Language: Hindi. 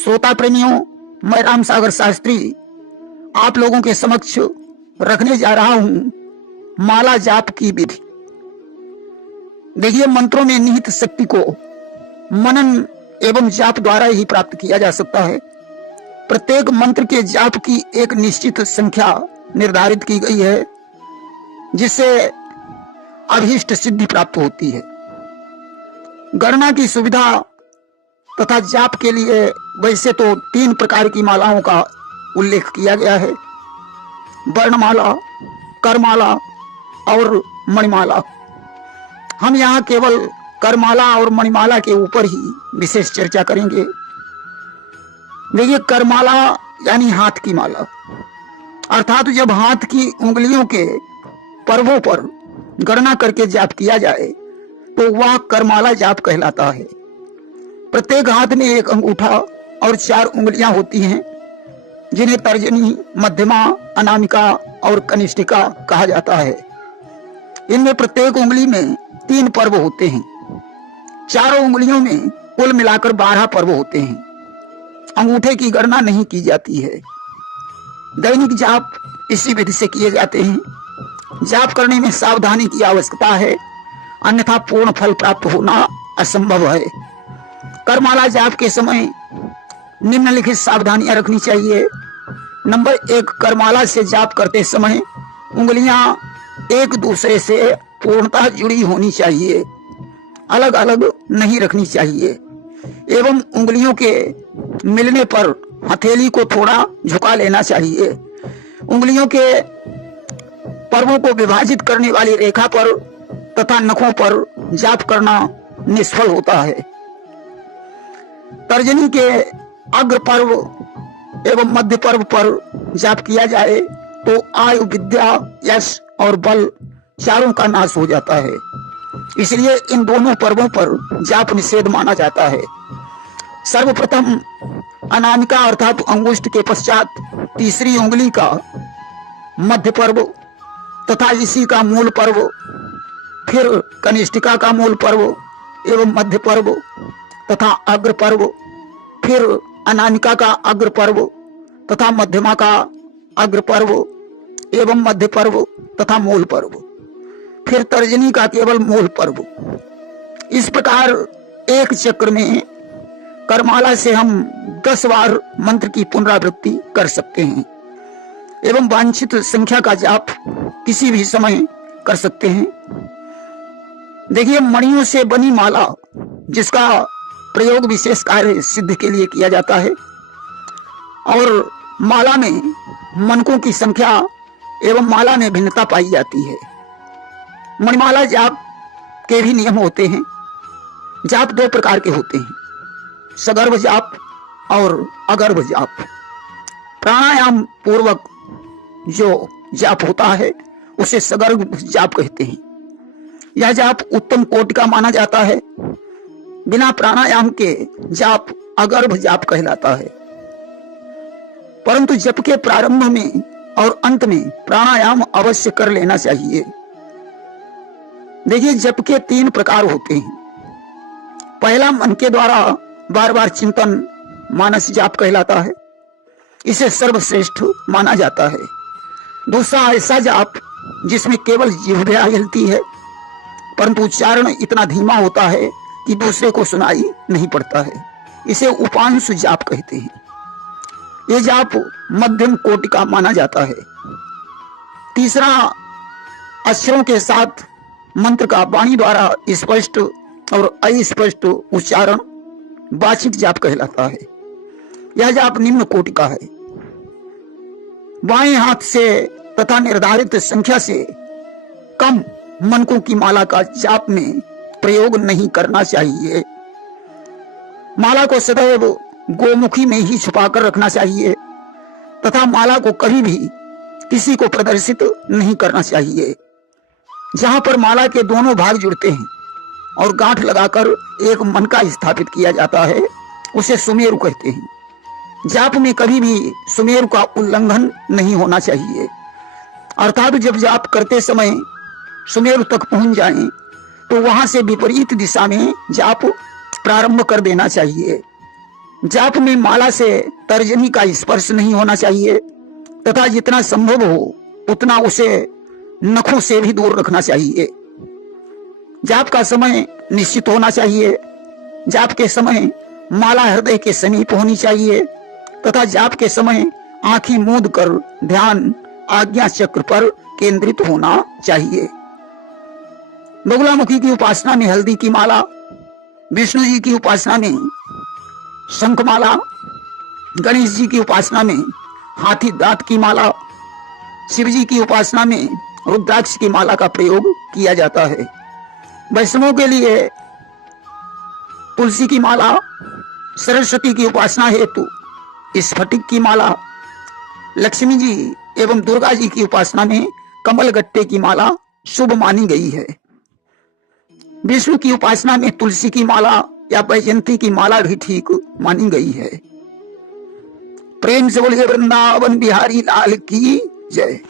श्रोता प्रेमियों, मैं राम सागर शास्त्री आप लोगों के समक्ष रखने जा रहा हूं माला जाप की विधि। देखिए, मंत्रों में निहित शक्ति को मनन एवं जाप द्वारा ही प्राप्त किया जा सकता है। प्रत्येक मंत्र के जाप की एक निश्चित संख्या निर्धारित की गई है, जिससे अभीष्ट सिद्धि प्राप्त होती है। गणना की सुविधा तथा जाप के लिए वैसे तो 3 प्रकार की मालाओं का उल्लेख किया गया है: वर्णमाला, करमाला और मणिमाला। हम यहाँ केवल करमाला और मणिमाला के ऊपर ही विशेष चर्चा करेंगे। देखिए, करमाला यानी हाथ की माला, अर्थात जब हाथ की उंगलियों के पर्वों पर गणना करके जाप किया जाए तो वह करमाला जाप कहलाता है। प्रत्येक हाथ में एक अंगूठा और 4 उंगलियां होती हैं, जिन्हें तर्जनी, मध्यमा, अनामिका और कनिष्ठिका कहा जाता है। इनमें प्रत्येक उंगली में 3 पर्व होते हैं। चारों उंगलियों में कुल मिलाकर 12 पर्व होते हैं। अंगूठे की गणना नहीं की जाती है। दैनिक जाप इसी विधि से किए जाते हैं। जाप करने में सावधानी की आवश्यकता है, अन्यथा पूर्ण फल प्राप्त होना असंभव है। करमाला जाप के समय निम्नलिखित सावधानियां रखनी चाहिए। नंबर 1, करमाला से जाप करते समय उंगलियां एक दूसरे से पूर्णतः जुड़ी होनी चाहिए, अलग अलग नहीं रखनी चाहिए एवं उंगलियों के मिलने पर हथेली को थोड़ा झुका लेना चाहिए। उंगलियों के पर्वों को विभाजित करने वाली रेखा पर तथा नखों पर जाप करना निष्फल होता है। तर्जनी के अग्र पर्व एवं मध्य पर्व पर जाप किया जाए तो आयु, विद्या, यश और बल चारों का नाश हो जाता है। इसलिए इन दोनों पर्वों पर जाप निषेध माना जाता है। सर्वप्रथम अनामिका अर्थात अंगुष्ठ के पश्चात तीसरी उंगली का मध्य पर्व तथा इसी का मूल पर्व, फिर कनिष्ठिका का मूल पर्व एवं मध्य पर्व तथा अग्र पर्व, फिर अनामिका का अग्र पर्व तथा मध्यमा का अग्र पर्व एवं मध्य पर्व तथा मूल पर्व, फिर तर्जनी का केवल मूल पर्व। इस प्रकार एक चक्र में करमाला से हम 10 बार मंत्र की पुनरावृत्ति कर सकते हैं एवं वांछित संख्या का जाप किसी भी समय कर सकते हैं। देखिए, मणियों से बनी माला, जिसका प्रयोग विशेष कार्य सिद्ध के लिए किया जाता है, और माला में मनकों की संख्या एवं माला में भिन्नता पाई जाती है। मणिमाला जाप के भी नियम होते हैं। जाप 2 प्रकार के होते हैं: सगर्भ जाप और अगर्भ जाप। प्राणायाम पूर्वक जो जाप होता है उसे सगर्भ जाप कहते हैं। यह जाप उत्तम कोटि का माना जाता है। बिना प्राणायाम के जाप अगर्भ जाप कहलाता है। परंतु जप के प्रारंभ में और अंत में प्राणायाम अवश्य कर लेना चाहिए। देखिए, जप के 3 प्रकार होते हैं। पहला मन के द्वारा बार बार चिंतन मानस जाप कहलाता है। इसे सर्वश्रेष्ठ माना जाता है। दूसरा ऐसा जाप जिसमें केवल जिह्वा हिलती है, परंतु उच्चारण इतना धीमा होता है कि दूसरे को सुनाई नहीं पड़ता है। इसे उपांशु जाप कहते हैं। यह जाप मध्यम कोटि का माना जाता है। तीसरा, अक्षरों के साथ मंत्र का वाणी द्वारा स्पष्ट और अस्पष्ट उच्चारण वाचिक जाप कहलाता है। यह जाप निम्न कोटि का है। बाएं हाथ से तथा निर्धारित संख्या से कम मनकों की माला का जाप में प्रयोग नहीं करना चाहिए। माला को सदैव गोमुखी में ही छुपाकर रखना चाहिए तथा माला को कभी भी किसी को प्रदर्शित नहीं करना चाहिए। जहां पर माला के दोनों भाग जुड़ते हैं और गांठ लगाकर एक मनका स्थापित किया जाता है, उसे सुमेरु कहते हैं। जाप में कभी भी सुमेरु का उल्लंघन नहीं होना चाहिए, अर्थात जब जाप करते समय सुमेरु तक पहुंच जाएं तो वहां से विपरीत दिशा में जाप प्रारंभ कर देना चाहिए। जाप में माला से तर्जनी का स्पर्श नहीं होना चाहिए तथा जितना संभव हो उतना उसे नखों से भी दूर रखना चाहिए। जाप का समय निश्चित होना चाहिए। जाप के समय माला हृदय के समीप होनी चाहिए तथा जाप के समय आंखें मूंद कर ध्यान आज्ञा चक्र पर केंद्रित होना चाहिए। बगुलामुखी की उपासना में हल्दी की माला, विष्णु जी की उपासना में शंखमाला, गणेश जी की उपासना में हाथी दांत की माला, शिव जी की उपासना में रुद्राक्ष की माला का प्रयोग किया जाता है। वैष्णवों के लिए तुलसी की माला, सरस्वती की उपासना हेतु स्फटिक की माला, लक्ष्मी जी एवं दुर्गा जी की उपासना में कमल गट्टे की माला शुभ मानी गई है। विष्णु की उपासना में तुलसी की माला या वैजयंती की माला भी ठीक मानी गई है। प्रेम से बोलिए वृंदावन बिहारी लाल की जय।